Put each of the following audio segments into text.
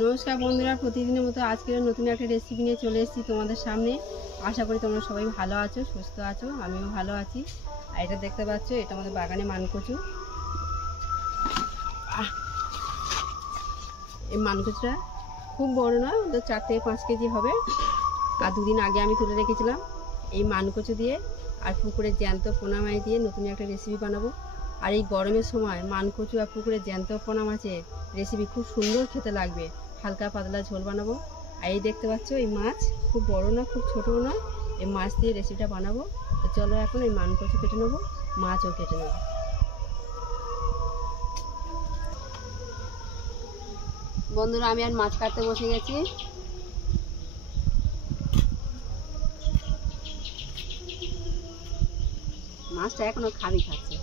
নমস্কার বন্ধুরা, প্রতিদিনের মতো আজকের নতুন একটা রেসিপি নিয়ে চলে এসেছি তোমাদের সামনে। আশা করি তোমরা সবাই ভালো আছো, সুস্থ আছো, আমিও ভালো আছি। আর এটা দেখতে পাচ্ছ, এটা আমাদের বাগানে মানকচু। এই মানকচুটা খুব বড় না, 4 থেকে 5 কেজি হবে। আর দুদিন আগে আমি তুলে রেখেছিলাম। এই মানকচু দিয়ে আর পুকুরের জ্যান্ত পোনা মাছ দিয়ে নতুন একটা রেসিপি বানাবো। আর এই গরমের সময় মানকচু আর পুকুরের জ্যান্ত পোনা মাছের রেসিপি খুব সুন্দর খেতে লাগবে। হালকা পাতলা ঝোল বানাবো। আর এই দেখতে পাচ্ছ, এই মাছ খুব বড় না, খুব ছোটও না, এই মাছ দিয়ে রেসিপিটা বানাবো। তো চলো এখন এই মানকচু কেটে নেবো, মাছও কেটে নেবো। বন্ধুরা, আমি আর মাছ কাটতে বসে গেছি। মাছটা এখনো খাবি খাচ্ছে।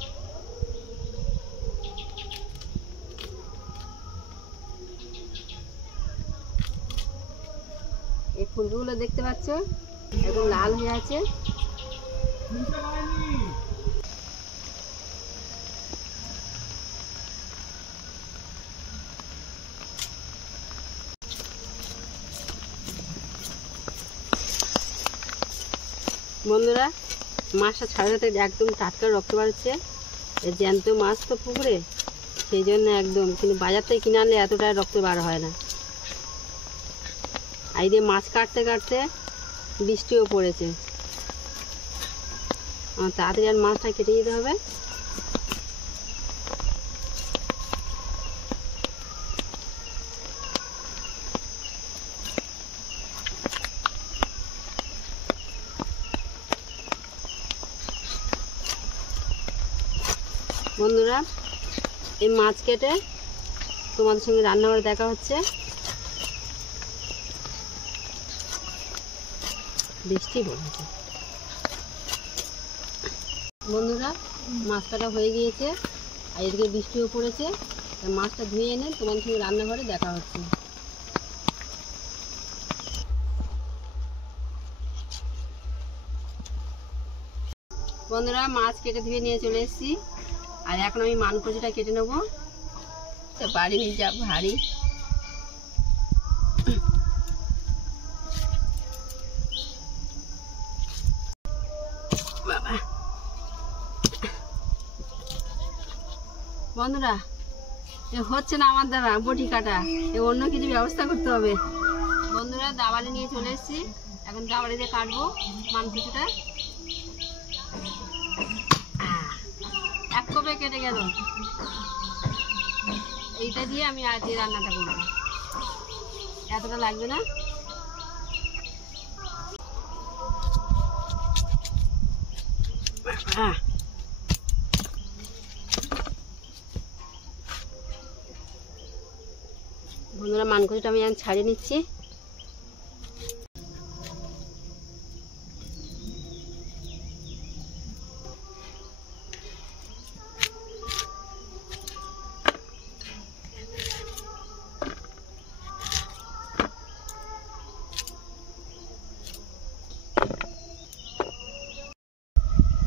এই ফুলগুলো দেখতে পাচ্ছ, একদম লাল হয়ে আছে। বন্ধুরা, মাছটা ছাড়াতে একদম টাটকা রক্ত বাড়ছে। জ্যান্ত মাছ তো পুকুরে, সেই জন্য একদম, কিন্তু বাজার থেকে কিনে আনলে এতটা রক্ত বার হয় না। আর এই দিয়ে মাছ কাটতে কাটতে বৃষ্টিও পড়েছে। আমার তাড়াতাড়ি আর মাছটা কেটে দিতে হবে। বন্ধুরা, এই মাছ কেটে তোমাদের সঙ্গে রান্না করে দেখা হচ্ছে। বৃষ্টি পড়েছে। বন্ধুরা, মাছ কাটা হয়ে গিয়েছে, আর এদিকে বৃষ্টিও পড়েছে। মাছটা ধুয়ে এনে তোমাদের সঙ্গে রান্নাঘরে দেখা হচ্ছে। বন্ধুরা, মাছ কেটে ধুয়ে নিয়ে চলে এসেছি। আর এখন আমি মানকচুটা কেটে নেবো। তো বাড়ি নিয়ে যা ভারী। বাবা, বন্ধুরা, এ হচ্ছে না আমার দ্বারা বটি কাটা, এ অন্য কিছু ব্যবস্থা করতে হবে। বন্ধুরা, দাওয়ালি নিয়ে চলে এসেছি। এখন দাওয়ালি দিয়ে কাটবো মানকচুটা। এক কোপে কেটে গেল। এইটা দিয়ে আমি আজকে রান্নাটা করবো, এতটা লাগবে না। বন্ধুরা, মানকচুটা আমি এখন ছাড়িয়ে নিচ্ছি।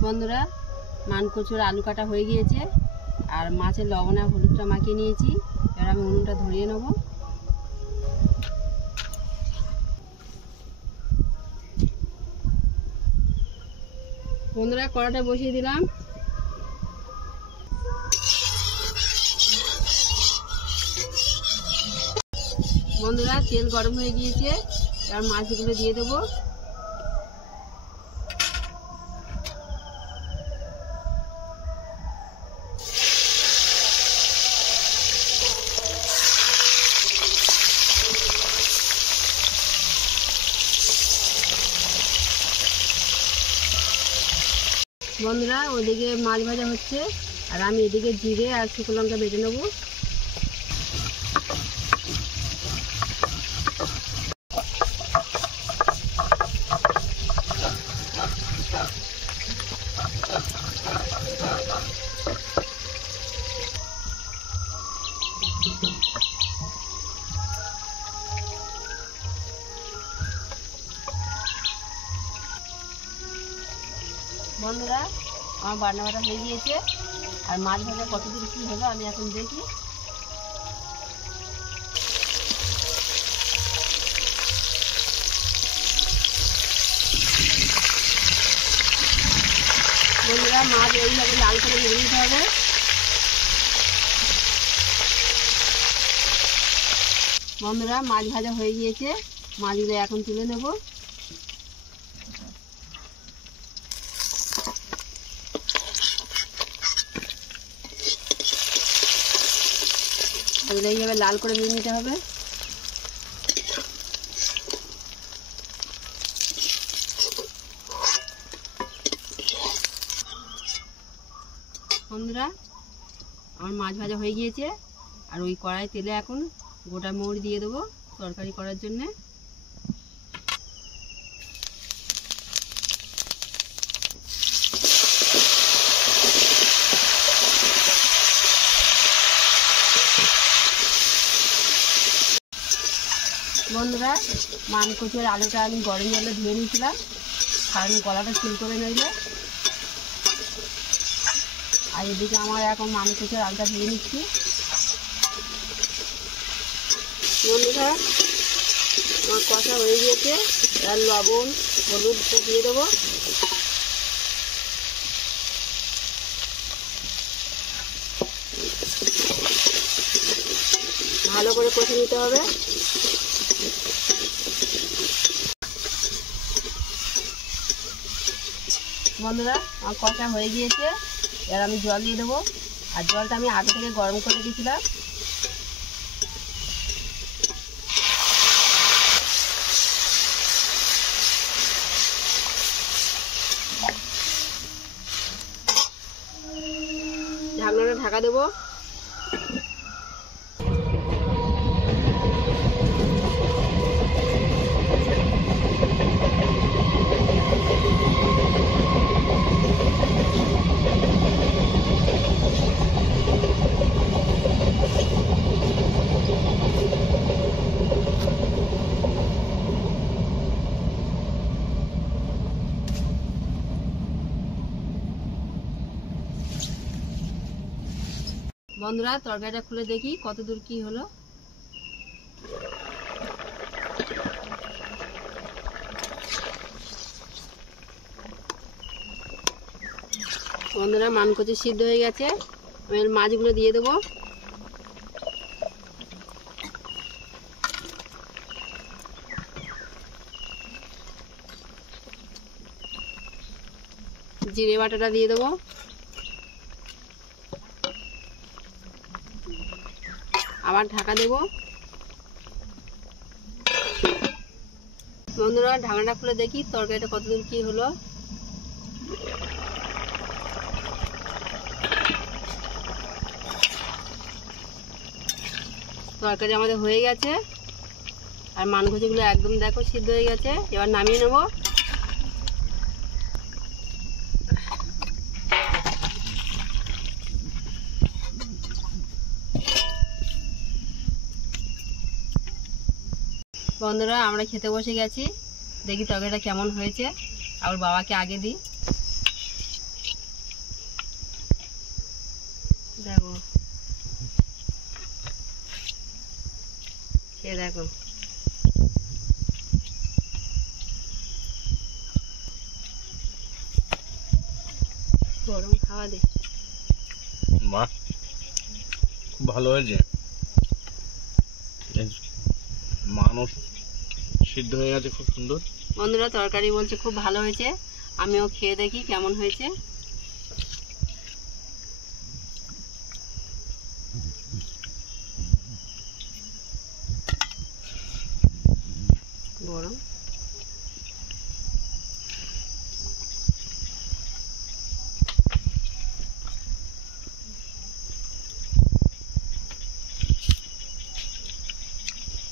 বন্ধুরা, মানকচুর আলু কাটা হয়ে গিয়েছে, আর মাছের লবণ আর হলুদটা মাখিয়ে নিয়েছি। এবার আমি উনুনটা ধরিয়ে নেব। বন্ধুরা, কড়াটা বসিয়ে দিলাম। বন্ধুরা, তেল গরম হয়ে গিয়েছে, এবার মাছগুলো দিয়ে দেবো। বন্ধুরা, ওদিকে মাছ ভাজা হচ্ছে, আর আমি এদিকে জিরে আর শুকনো লঙ্কা বেটে নেব। বন্ধুরা, আমার বান্না বাটা হয়ে গিয়েছে। আর মাছ ভাজা কতদূর কী হলো আমি এখন দেখি। লাল করে ভেজে নিতে হবে। বন্ধুরা মাছ ভাজা হয়ে গিয়েছে, মাছগুলো এখন তুলে নেব। এগুলো এইভাবে লাল করে ভেজে নিতে হবে। বন্ধুরা আমার মাছ ভাজা হয়ে গিয়েছে, আর ওই কড়াই তেলে এখন গোটা মৌরি দিয়ে দেবো তরকারি করার জন্যে। বন্ধুরা মানকচি আর আলুটা আমি গরম জলে ধুয়ে নিয়েছিলাম, কারণ গলাটা সিল করে নইলে। আর এদিকে আমার এখন মানকচি আর আলুটা ধুয়ে নিচ্ছি। বন্ধুরা আমার কষা হয়ে গিয়েছে, আর লবণ হলুদটা দিয়ে দেবো। ভালো করে কষে নিতে হবে। বন্ধুরা আমার কষা হয়ে গিয়েছে, এবার আমি জল দিয়ে দেবো। আর জলটা আমি আগে থেকে গরম করে দিয়েছিলাম। ঢাকনাটা ঢাকা দেবো। বন্ধুরা তরকারিটা খুলে দেখি কত দূর কি হলো। বন্ধুরা মানকচি সিদ্ধ হয়ে গেছে, আমি মাছগুলো দিয়ে দেবো। জিরে বাটাটা দিয়ে দেবো। আবার ঢাকা দেব। বন্ধুরা ঢাকনাটা খুলে দেখি তরকারিটা কতদূর কি হলো। তরকারি আমাদের হয়ে গেছে, আর মানকচিগুলো একদম দেখো সিদ্ধ হয়ে গেছে। এবার নামিয়ে নেব। বন্ধুরা আমরা খেতে বসে গেছি, দেখি তরকারিটা কেমন হয়েছে। আর বাবাকে আগে দিই। দেখো খেয়ে দেখো, গরম খাওয়া দে। বাহ, খুব ভালো হয়েছে। মানুষ সিদ্ধ হয়ে গেছে, খুব সুন্দর। বন্ধুরা তরকারি বলছে খুব ভালো হয়েছে, আমিও খেয়ে দেখি কেমন হয়েছে। গরম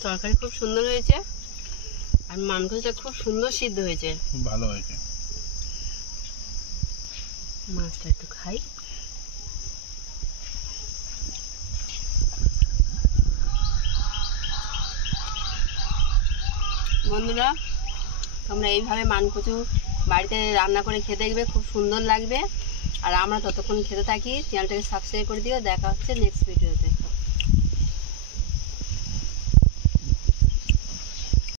তরকারি খুব সুন্দর হয়েছে, আর মানকচিটা খুব সুন্দর সিদ্ধ হয়েছে, খুব ভালো হয়েছে। মাছটা একটু খাই। বন্ধুরা তোমরা এইভাবে মানকচু বাড়িতে রান্না করে খেতে দেখবে, খুব সুন্দর লাগবে। আর আমরা ততক্ষণ খেতে থাকি। চ্যানেলটাকে সাবস্ক্রাইব করে দিও। দেখা হচ্ছে নেক্সট ভিডিওতে।